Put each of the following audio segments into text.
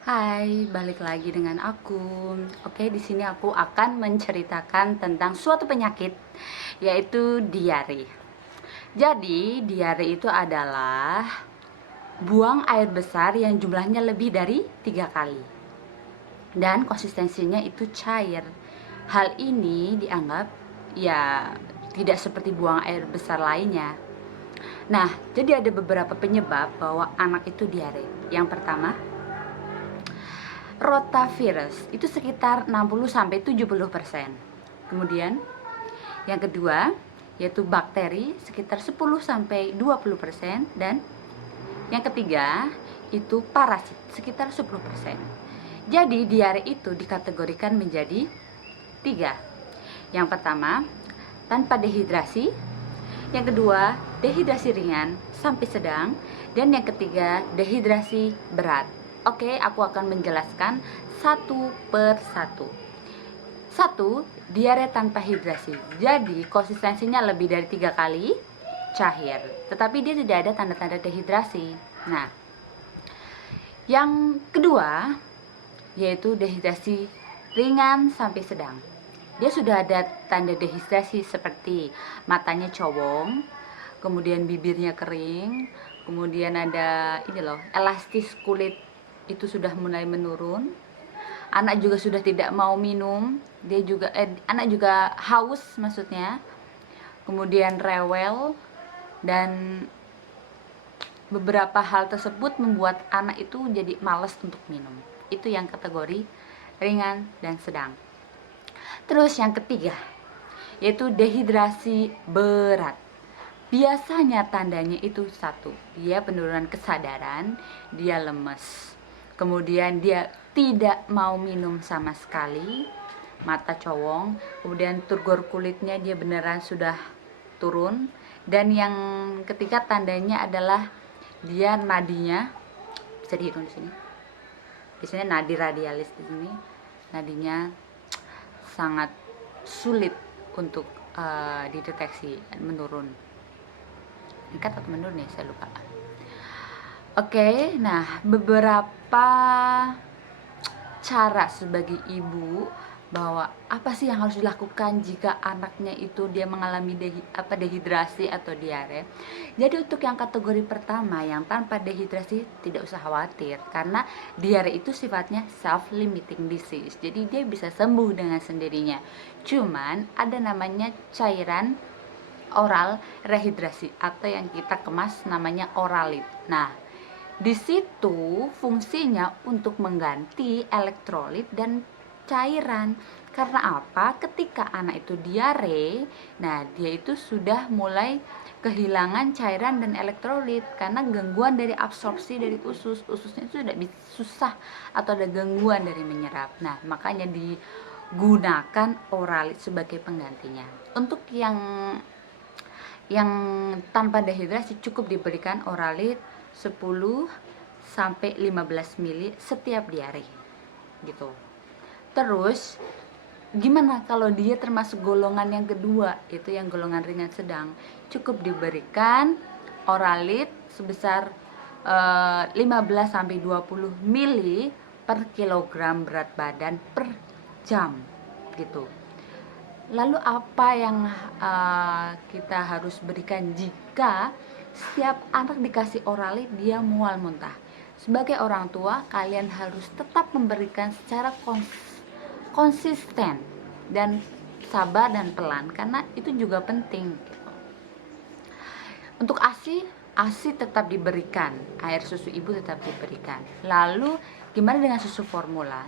Hai, balik lagi dengan aku. Oke, di sini aku akan menceritakan tentang suatu penyakit, yaitu diare. Jadi, diare itu adalah buang air besar yang jumlahnya lebih dari 3 kali. Dan konsistensinya itu cair. Hal ini dianggap ya tidak seperti buang air besar lainnya. Nah, jadi ada beberapa penyebab bahwa anak itu diare. Yang pertama, rotavirus itu sekitar 60-70%. Kemudian yang kedua yaitu bakteri sekitar 10-20%, dan yang ketiga itu parasit sekitar 10%. Jadi diare itu dikategorikan menjadi 3. Yang pertama, tanpa dehidrasi. Yang kedua, dehidrasi ringan sampai sedang. Dan yang ketiga, dehidrasi berat. Oke, aku akan menjelaskan satu per satu. Satu, diare tanpa hidrasi. Jadi konsistensinya lebih dari 3 kali, cair, tetapi dia tidak ada tanda-tanda dehidrasi. Nah, yang kedua yaitu dehidrasi ringan sampai sedang. Dia sudah ada tanda dehidrasi seperti matanya cowong, kemudian bibirnya kering, kemudian ada ini loh, elastis kulit itu sudah mulai menurun. Anak juga sudah tidak mau minum, anak juga haus maksudnya. Kemudian rewel, dan beberapa hal tersebut membuat anak itu jadi malas untuk minum. Itu yang kategori ringan dan sedang. Terus yang ketiga yaitu dehidrasi berat. Biasanya tandanya itu satu, dia penurunan kesadaran, dia lemes, kemudian dia tidak mau minum sama sekali, mata cowong, kemudian turgor kulitnya dia beneran sudah turun. Dan yang ketiga tandanya adalah dia nadinya bisa dihitung di sini. Biasanya nadi radialis di sini, nadinya sangat sulit untuk dideteksi dan menurun. Meningkat atau menurun ya, saya lupa. Oke, nah beberapa cara sebagai ibu bahwa apa sih yang harus dilakukan jika anaknya itu dia mengalami dehidrasi atau diare. Jadi untuk yang kategori pertama yang tanpa dehidrasi tidak usah khawatir, karena diare itu sifatnya self limiting disease. Jadi dia bisa sembuh dengan sendirinya. Cuman ada namanya cairan oral rehidrasi atau yang kita kemas namanya oralit. Nah, di situ fungsinya untuk mengganti elektrolit dan cairan. Karena apa? Ketika anak itu diare, nah dia itu sudah mulai kehilangan cairan dan elektrolit karena gangguan dari absorpsi dari ususnya itu sudah susah atau ada gangguan dari menyerap. Nah, makanya digunakan oralit sebagai penggantinya. Untuk yang tanpa dehidrasi cukup diberikan oralit 10 sampai 15 mili setiap diare gitu. Terus gimana kalau dia termasuk golongan yang kedua, itu yang golongan ringan sedang? Cukup diberikan oralit sebesar 15 sampai 20 mili per kilogram berat badan per jam gitu. Lalu apa yang kita harus berikan jika setiap anak dikasih oralit dia mual muntah? Sebagai orang tua, kalian harus tetap memberikan secara konsisten dan sabar dan pelan, karena itu juga penting gitu. Untuk ASI tetap diberikan, air susu ibu tetap diberikan. Lalu gimana dengan susu formula?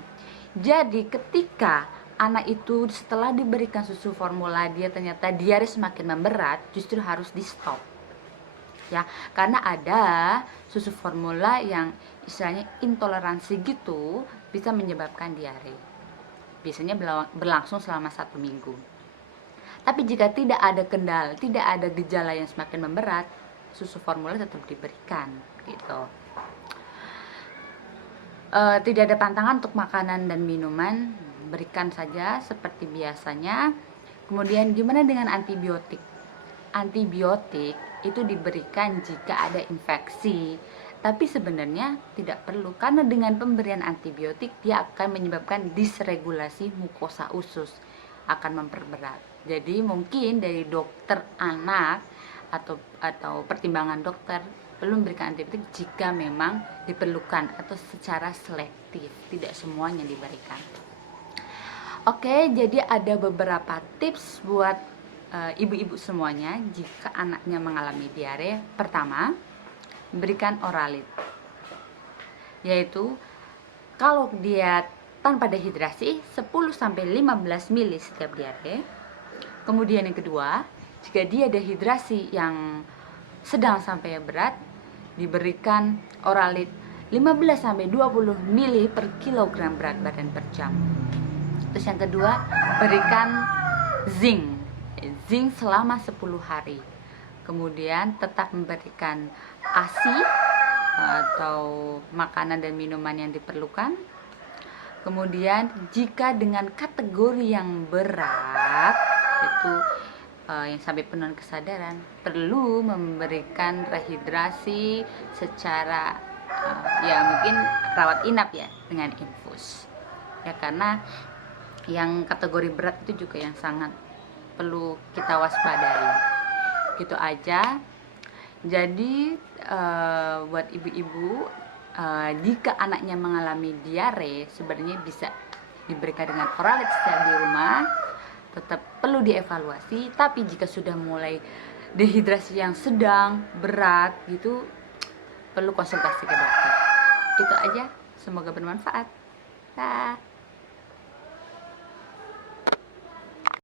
Jadi ketika anak itu setelah diberikan susu formula dia ternyata diare semakin memberat, justru harus di stop ya, karena ada susu formula yang istilahnya intoleransi gitu, bisa menyebabkan diare. Biasanya berlangsung selama 1 minggu. Tapi jika tidak ada kendala, tidak ada gejala yang semakin memberat, susu formula tetap diberikan gitu. Tidak ada pantangan untuk makanan dan minuman, berikan saja seperti biasanya. Kemudian gimana dengan antibiotik? Antibiotik itu diberikan jika ada infeksi Tapi sebenarnya tidak perlu, karena dengan pemberian antibiotik dia akan menyebabkan disregulasi mukosa usus, akan memperberat. Jadi mungkin dari dokter anak atau pertimbangan dokter perlu memberikan antibiotik jika memang diperlukan atau secara selektif, tidak semuanya diberikan. Oke, jadi ada beberapa tips buat ibu-ibu semuanya jika anaknya mengalami diare. Pertama, berikan Oralit, yaitu kalau dia tanpa dehidrasi 10-15 ml setiap diare. Kemudian yang kedua, jika dia dehidrasi yang sedang sampai berat, diberikan Oralit 15-20 ml per kilogram berat badan per jam. Terus yang kedua, berikan zinc selama 10 hari. Kemudian tetap memberikan ASI atau makanan dan minuman yang diperlukan. Kemudian jika dengan kategori yang berat, yaitu yang sampai penurunan kesadaran, perlu memberikan rehidrasi secara ya mungkin rawat inap ya, dengan infus ya, karena yang kategori berat itu juga yang sangat perlu kita waspadai. Gitu aja. Jadi buat ibu-ibu, jika anaknya mengalami diare, sebenarnya bisa diberikan dengan Oralit di rumah, tetap perlu dievaluasi. Tapi jika sudah mulai dehidrasi yang sedang berat gitu, perlu konsultasi ke dokter. Itu aja, semoga bermanfaat. Dah.